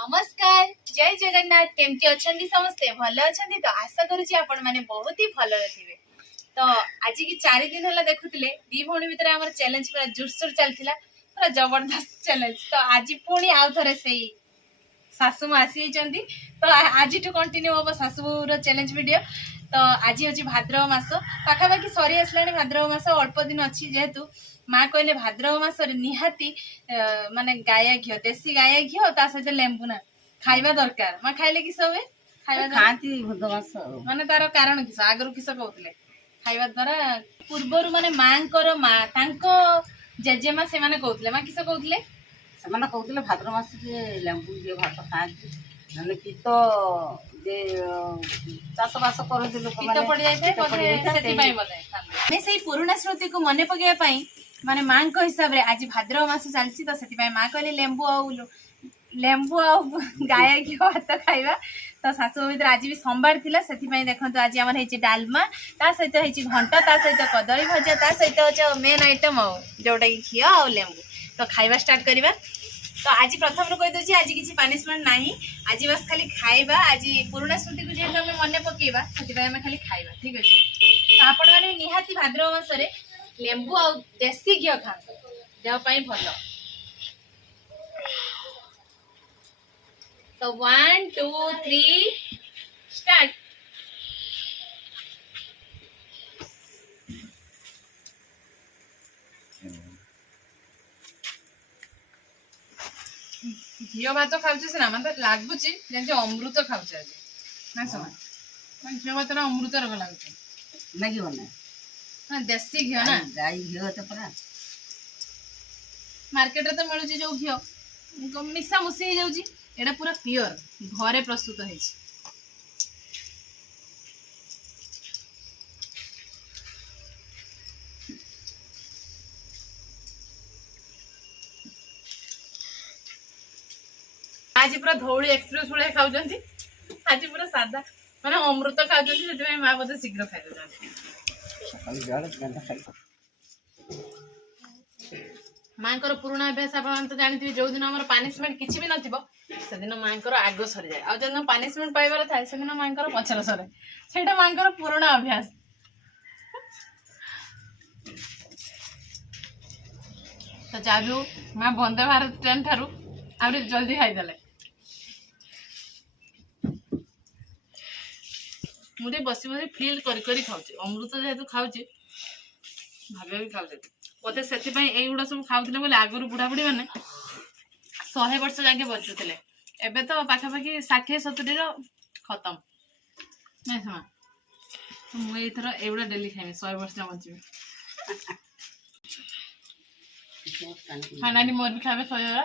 नमस्कार जय जगन्नाथ केमती अछंती समस्ते भलो अछंती तो आशा करूची आपण माने बहुत ही भलो रहिबे। तो आज की 4 दिन होला देखुतिले दी भौणी भीतर हमर चैलेंज पूरा जोरसोर चलथिला पूरा जबरदस्त चैलेंज। तो आज पुणी आउ थरे सेही सासु मा आसी चंदी तो आज टू कंटिन्यू होबो सासुर चैलेंज वीडियो। तो आज होची भाद्रव मास पाखापाखि सरी आसलानी भाद्रव मास अल्प दिन अच्छी जेहेतु माँ कहले भाद्रव मास निहाती माने गाया घी देसी गाया घी ता सहित लेंबू ना खाइबा दरकार माँ खाइले किस हुए खाइबा खाती भाद्रमास माने तार कारण किस आगरु किस कहउतले खाइबा द्वारा पूर्वरु माने मांकर माँ तांको जेजेमा से माने कहउतले माँ किस कहउतले ସେମାନେ କହୁଥିଲେ ଭାଦ୍ର ମାସରେ ଲେମ୍ବୁ দিয়ে ଭାତ ଖାଆନ୍ତି ନହେଲେ ପିତ୍ତ ଯେ ଚାଷବାସ କରନ୍ତି ଲୋକମାନେ ପିତ୍ତ ପଡ଼ି ଯାଇଥାଏ ବୋଧେ ସେଥିପାଇଁ ବୋଧେ ଆମେ ସେଇ ପୁରୁଣା ସ୍ମୃତିକୁ ମନେ ପକେଇବା ପାଇଁ ମାନେ ମାଙ୍କ ହିସାବରେ ଆଜି ଭାଦ୍ରବ ମାସ ଚାଲିଛି ତ ସେଥିପାଇଁ ମା କହିଲେ ଲେମ୍ବୁ ଆଉ ଗାୟା ଘିଅ ଭାତ ଖାଇବା। ତ ଶାଶୁ ଭିତରେ ଆଜି ବି ସମ୍ବାର ଥିଲା ସେଥିପାଇଁ ଦେଖନ୍ତୁ ଆଜି ଆମର ହେଇଛି ଡାଲମା ତା ସହିତ ହେଇଛି ଘଣ୍ଟ ତା ସହିତ କଦଳୀ ଭଜା ତା ସହିତ ହଉଛି ମେନ୍ ଆଇଟମ ଆଉ ଯୋଉଟା କି ଘିଅ ଆଉ ଲେମ୍ବୁ। तो खाइबा स्टार्ट करिबा। तो आज प्रथम रो कहि दोची आज किछि पनिशमेंट नाही आज बस खाली खाइबा आज पुराना स्मृति को जेहेतु हमें मन पकेबा सेति हमें खाली खाइबा ठीक अछि। तो आपण माने निहाती भाद्रव मास रे लेंबू आ देसी घियो खांतो देह पई भलो। तो 1 2 3 स्टार्ट। घिओ भात खाऊचे सिना मतलब लागुची जेंति अमृत खाऊचे आज ना समा घिओ भात ना अमृत रग लागुचे ଲାଗିବ ନା हां देसी घिओ ना ଗାଈ ଘିଅ ତ ପୁରା मार्केट रे तो मिलुची जो घिओ मिसा मुसी हे जाउची एडा पूरा प्योर घरे प्रस्तुत हेछि। आज पूरा धौली एक्सप्रेस भले खाऊचंती आज पूरा सादा माने अमृत खाऊचंती सेति मां बोधे शीघ्र खाइ दउचंती। मांकर पुराना अभ्यास आपण तो जानिथिबे जो दिन हमर पनिशमेंट किछि भी नथिबो से दिन मांकर आगो सरी जाय आ जन पनिशमेंट पाइबार थाय से दिन मांकर पछर सरे सेटा मांकर पुराना अभ्यास। तो चाबू मां वंदे भारत ट्रेन थारु आउरी जल्दी खाइ देले मुझे बसी बसी फील करी खाऊचे अमृत जेहेतु खाऊचे भाभी भी खाऊचे बोधे से युवा सब खाऊले बोले आगुरी बुढ़ा बुढ़ी मैंने 100 वर्ष जाके बचुले एबे तो पाखापाखि 60-70 खत्म नहीं समा मुझे एवढा डेली खाइबे 100 वर्ष बचे खाना मोर भी खावे 100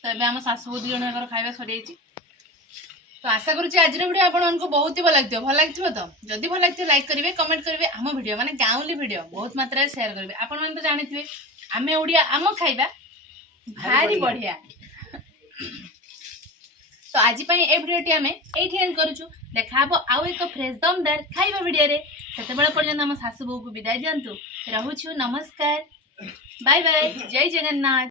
तो एबे हम सासु दी जन खाଇବା सरी। तो आशा करूँ आज वीडियो आपको बहुत ही भल लगे तो जदि भल लगे लाइक करेंगे कमेंट करेंगे आम वीडियो माने गाँवली वीडियो बहुत मात्रा शेयर करेंगे आपण मैंने तो जानते आम ओडिया आम खाइबा भारी बढ़िया। तो आज ए वीडियो आम ये एंड करूँ देखा आउ एक फ्रेश दमदार खाइबा वीडियो रे से पर्यटन आम सासु बो को विदाय दिंतु रहूछु नमस्कार बाय बाय जय जगन्नाथ।